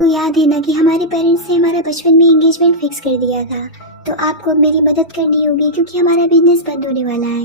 तो याद है ना कि हमारे पेरेंट्स ने हमारा बचपन में एंगेजमेंट फिक्स कर दिया था। तो आपको अब मेरी मदद करनी होगी क्योंकि हमारा बिजनेस बंद होने वाला है।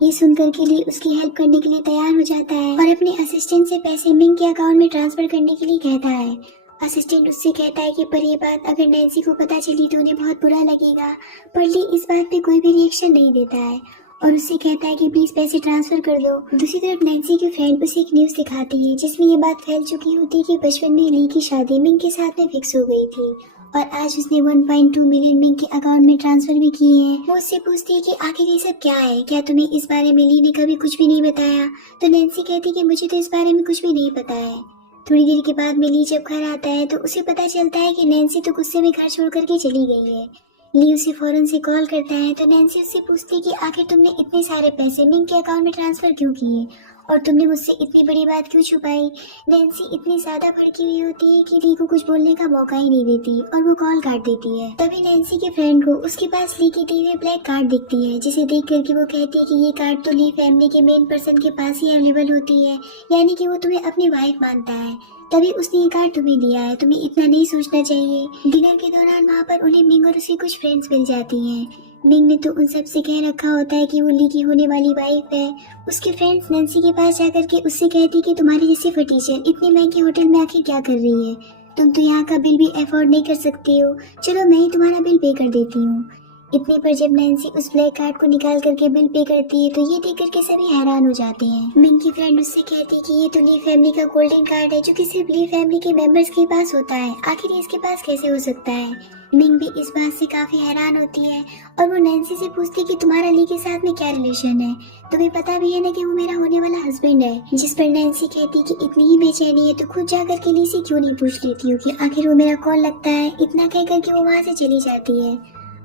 ये सुनकर के लिए उसकी हेल्प करने के लिए तैयार हो जाता है और अपने असिस्टेंट से पैसे मिंग के अकाउंट में ट्रांसफर करने के लिए कहता है। असिस्टेंट उससे कहता है कि पर ये बात अगर नैन्सी को पता चली तो उन्हें बहुत बुरा लगेगा, पर ली इस बात पे कोई भी रिएक्शन नहीं देता है और उससे कहता है कि प्लीज पैसे ट्रांसफर कर दो। दूसरी तरफ नैन्सी की फ्रेंड उसे एक न्यूज दिखाती है जिसमें ये बात फैल चुकी होती है कि बचपन में ली की शादी मिंग के साथ में फिक्स हो गई थी और आज उसने 1.2 मिलियन मिंग के अकाउंट में ट्रांसफर भी किए हैं। वो उससे पूछती है कि आखिर ये सब क्या है, क्या तुम्हें इस बारे में ली ने कभी कुछ भी नहीं बताया? तो नैन्सी कहती है कि मुझे तो इस बारे में कुछ भी नहीं पता है। थोड़ी देर के बाद में ली जब घर आता है तो उसे पता चलता है कि नैन्सी तो गुस्से में घर छोड़ करके चली गई है। ली उसे फौरन से कॉल करता है तो नैन्सी उससे पूछती है कि आखिर तुमने इतने सारे पैसे मिंग के अकाउंट में ट्रांसफर क्यों किए और तुमने मुझसे इतनी बड़ी बात क्यों छुपाई। नैन्सी इतनी ज्यादा भड़की हुई होती है कि ली को कुछ बोलने का मौका ही नहीं देती और वो कॉल काट देती है। तभी नैन्सी के फ्रेंड को उसके पास ली की दी हुई ब्लैक कार्ड दिखती है जिसे देख करके वो कहती है कि ये कार्ड तो ली फैमिली के मेन पर्सन के पास ही अवेलेबल होती है, यानी कि वो तुम्हें अपनी वाइफ मानता है, तभी उसने ये कार्ड तुम्हें दिया है, तुम्हें इतना नहीं सोचना चाहिए। डिनर के दौरान वहाँ पर उन्हें मिंग और उसकी कुछ फ्रेंड्स मिल जाती हैं। मिंग ने तो उन सब से कह रखा होता है कि वो ली की होने वाली वाइफ है। उसके फ्रेंड्स नैन्सी के पास जाकर के उससे कहती कि तुम्हारी जैसी फटीचर इतने महंगे होटल में आके क्या कर रही है, तुम तो यहाँ का बिल भी अफोर्ड नहीं कर सकती हो, चलो मैं ही तुम्हारा बिल पे कर देती हूँ। इतने पर जब नैन्सी उस ब्लैक कार्ड को निकाल करके बिल पे करती है तो ये देख करके सभी हैरान हो जाते हैं। मिंग की फ्रेंड उससे कहती है कि ये तो ली फैमिली का गोल्डन कार्ड है जो कि सिर्फ ली फैमिली के मेंबर्स के पास होता है, आखिर ये इसके पास कैसे हो सकता है। मिंग भी इस बात से काफी हैरान होती है और वो नैन्सी से पूछती है कि तुम्हारा ली के साथ में क्या रिलेशन है, तुम्हें पता भी है ना कि वो मेरा होने वाला हस्बैंड है। जिस पर नैन्सी कहती कि इतनी ही बेचैनी है तो खुद जाकर के ली से क्यों नहीं पूछ लेती हो कि आखिर वो मेरा कौन लगता है। इतना कह करके वो वहाँ से चली जाती है।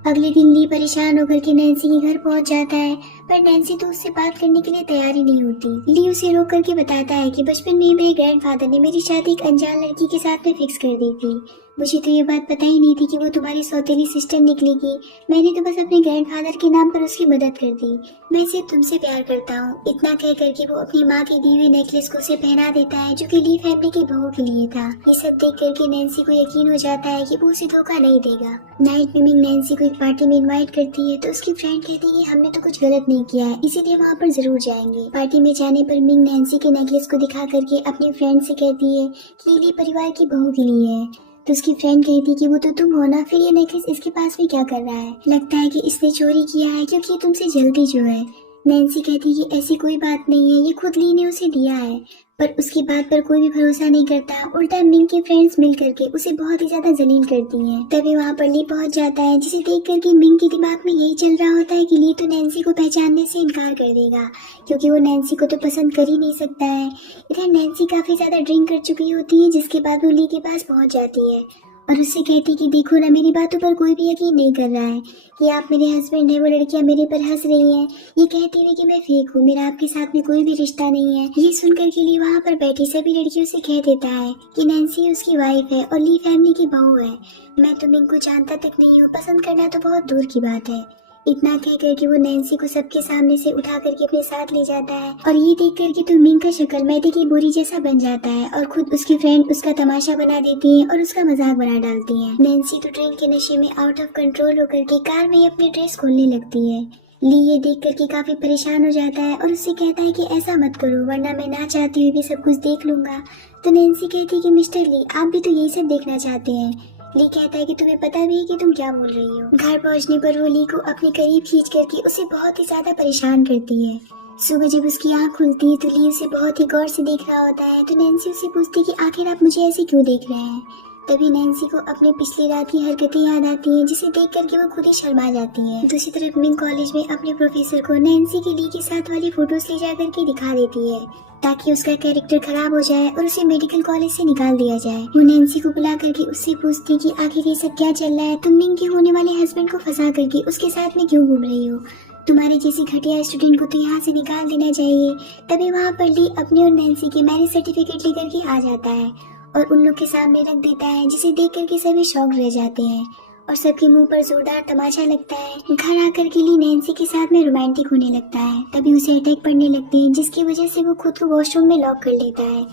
अगले दिन ली परेशान होकर के नैन्सी के घर पहुंच जाता है पर नैन्सी तो उससे बात करने के लिए तैयार ही नहीं होती। ली उसे रोक करके बताता है कि बचपन में मेरे ग्रैंडफादर ने मेरी शादी एक अनजान लड़की के साथ में फिक्स कर दी थी, मुझे तो ये बात पता ही नहीं थी कि वो तुम्हारी सौतेली सिस्टर निकलेगी। मैंने तो बस अपने ग्रैंडफादर के नाम पर उसकी मदद कर दी, मैं सिर्फ तुमसे प्यार करता हूँ। इतना कह करके वो अपनी माँ की दी हुई नेकलेस को उसे पहना देता है जो कि ली फैमिली की बहू के लिए था। ये सब देख करके नैन्सी को यकीन हो जाता है कि वो उसे धोखा नहीं देगा। नाइट में मिंग नैन्सी को एक पार्टी में इनवाइट करती है तो उसकी फ्रेंड कहती है हमने तो कुछ गलत नहीं किया है, इसीलिए वहाँ पर जरूर जाएंगे। पार्टी में जाने पर मिंग नैन्सी के नेकलेस को दिखा करके अपनी फ्रेंड से कहती है कि ली परिवार की बहू के लिए है। तो उसकी फ्रेंड कहती कि वो तो तुम हो ना, फिर ये नेकलेस इसके पास भी क्या कर रहा है, लगता है कि इसने चोरी किया है क्योंकि तुमसे जल्दी जो है। नैन्सी कहती कि ऐसी कोई बात नहीं है, ये खुद ली ने उसे दिया है। पर उसकी बात पर कोई भी भरोसा नहीं करता, उल्टा मिंग के फ्रेंड्स मिल करके उसे बहुत ही ज्यादा जलील करती हैं। तभी वहाँ पर ली पहुँच जाता है जिसे देख करके मिंग के दिमाग में यही चल रहा होता है कि ली तो नैन्सी को पहचानने से इनकार कर देगा क्योंकि वो नैन्सी को तो पसंद कर ही नहीं सकता है। इधर नैन्सी काफी ज्यादा ड्रिंक कर चुकी होती है जिसके बाद वो ली के पास पहुँच जाती है और उससे कहती कि देखो ना, मेरी बातों पर कोई भी यकीन नहीं कर रहा है कि आप मेरे हस्बैंड हैं, वो लड़कियां मेरे पर हंस रही हैं, ये कहती हुई कि मैं फेक हूँ, मेरा आपके साथ में कोई भी रिश्ता नहीं है। ये सुनकर के ली वहाँ पर बैठी सभी लड़कियों से कह देता है कि नैन्सी उसकी वाइफ है और ली फैमिली की बहू है, मैं तो मिंग को जानता तक नहीं हूँ, पसंद करना तो बहुत दूर की बात है। इतना कह करके वो नैन्सी को सबके सामने से उठा करके अपने साथ ले जाता है और ये देख करके तो मिंग का शक्ल मैदे की बोरी जैसा बन जाता है और खुद उसकी फ्रेंड उसका तमाशा बना देती है और उसका मजाक बना डालती है। नैन्सी तो ड्रिंक के नशे में आउट ऑफ कंट्रोल होकर के कार में अपनी ड्रेस खोलने लगती है। ली ये देख करके काफी परेशान हो जाता है और उससे कहता है कि ऐसा मत करो वरना मैं ना चाहती हुई भी सब कुछ देख लूंगा। तो नैन्सी कहती है कि मिस्टर ली, आप भी तो यही सब देखना चाहते हैं। ली कहता है कि तुम्हें पता भी है कि तुम क्या बोल रही हो। घर पहुंचने पर वो ली को अपने करीब खींच करके उसे बहुत ही ज्यादा परेशान करती है। सुबह जब उसकी आंख खुलती है तो ली उसे बहुत ही गौर से देख रहा होता है। तो नैन्सी उसे पूछती है कि आखिर आप मुझे ऐसे क्यों देख रहे हैं। तभी नैन्सी को अपने पिछली रात की हरकतें याद आती हैं जिसे देख करके वो खुद ही शर्मा जाती है। दूसरी तरफ मिंग कॉलेज में अपने प्रोफेसर को नैन्सी की ली के साथ वाली फोटोज ले जा करके दिखा देती है ताकि उसका कैरेक्टर खराब हो जाए और उसे मेडिकल कॉलेज से निकाल दिया जाए। वो नैन्सी को बुला करके उससे पूछती कि आखिर ये सब क्या चल रहा है, तुम मिंग के होने वाले हस्बैंड को फंसा करके उसके साथ में क्यों घूम रही हो, तुम्हारे जैसी घटिया स्टूडेंट को तो यहाँ से निकाल देना चाहिए। तभी वहाँ पर ली अपने और नैन्सी के मैरिज सर्टिफिकेट लेकर के आ जाता है और उन लोग के सामने रख देता है जिसे देख करके सभी शॉक रह जाते हैं और सबके मुंह पर जोरदार तमाचा लगता है। घर आकर के लिए नैन्सी के साथ में रोमांटिक होने लगता है। तभी उसे अटैक पड़ने लगते हैं जिसकी वजह से वो खुद को वॉशरूम में लॉक कर लेता है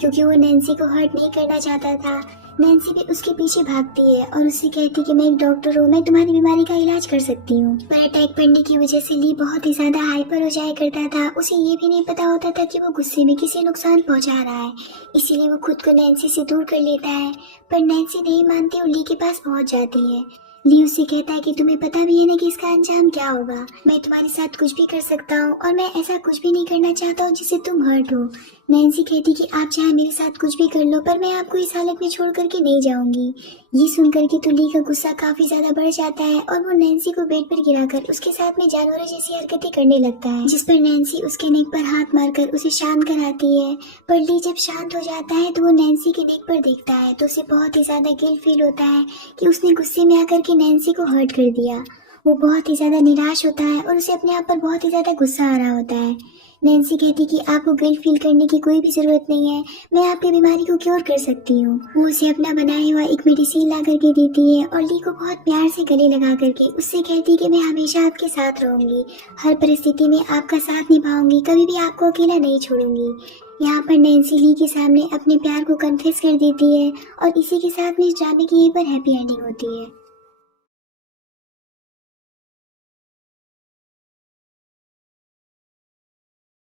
क्योंकि वो नैन्सी को हर्ट नहीं करना चाहता था। नैन्सी भी उसके पीछे भागती है और उससे कहती है कि मैं एक डॉक्टर हूँ, मैं तुम्हारी बीमारी का इलाज कर सकती हूँ। पर अटैक पड़ने की वजह से ली बहुत ही ज्यादा हाइपर हो जाया करता था। उसे ये भी नहीं पता होता था कि वो गुस्से में किसी नुकसान पहुंचा रहा है, इसीलिए वो खुद को नैन्सी से दूर कर लेता है। पर नैन्सी नहीं मानती और ली के पास पहुंच जाती है। ली उससे कहता है कि तुम्हें पता भी है ना कि इसका अंजाम क्या होगा। मैं तुम्हारे साथ कुछ भी कर सकता हूँ और मैं ऐसा कुछ भी नहीं करना चाहता हूँ जिससे तुम हर्ट हो। नैन्सी कहती कि आप चाहे मेरे साथ कुछ भी कर लो, पर मैं आपको इस हालत में छोड़ करके नहीं जाऊंगी। ये सुनकर के तो ली का गुस्सा काफी ज्यादा बढ़ जाता है और वो नैन्सी को बेड पर गिराकर उसके साथ में जानवरों जैसी हरकतें करने लगता है, जिस पर नैन्सी उसके नेक पर हाथ मारकर उसे शांत कराती है। पर ली जब शांत हो जाता है तो वो नैन्सी के नेक पर देखता है तो उसे बहुत ही ज्यादा गिल्ट फील होता है कि उसने गुस्से में आकर के नैन्सी को हर्ट कर दिया। वो बहुत ही ज्यादा निराश होता है और उसे अपने आप पर बहुत ही ज्यादा गुस्सा आ रहा होता है। नैन्सी कहती कि आपको गिल्ट फील करने की कोई भी जरूरत नहीं है, मैं आपकी बीमारी को क्योर कर सकती हूँ। वो उसे अपना बनाया हुआ एक मेडिसिन ला करके देती है और ली को बहुत प्यार से गले लगा करके उससे कहती कि मैं हमेशा आपके साथ रहूंगी, हर परिस्थिति में आपका साथ निभाऊंगी, कभी भी आपको अकेला नहीं छोड़ूंगी। यहाँ पर नैन्सी ली के सामने अपने प्यार को कन्फेस कर देती है और इसी के साथ में इस ड्रामे की यहीं पर हैप्पी एंडिंग होती है।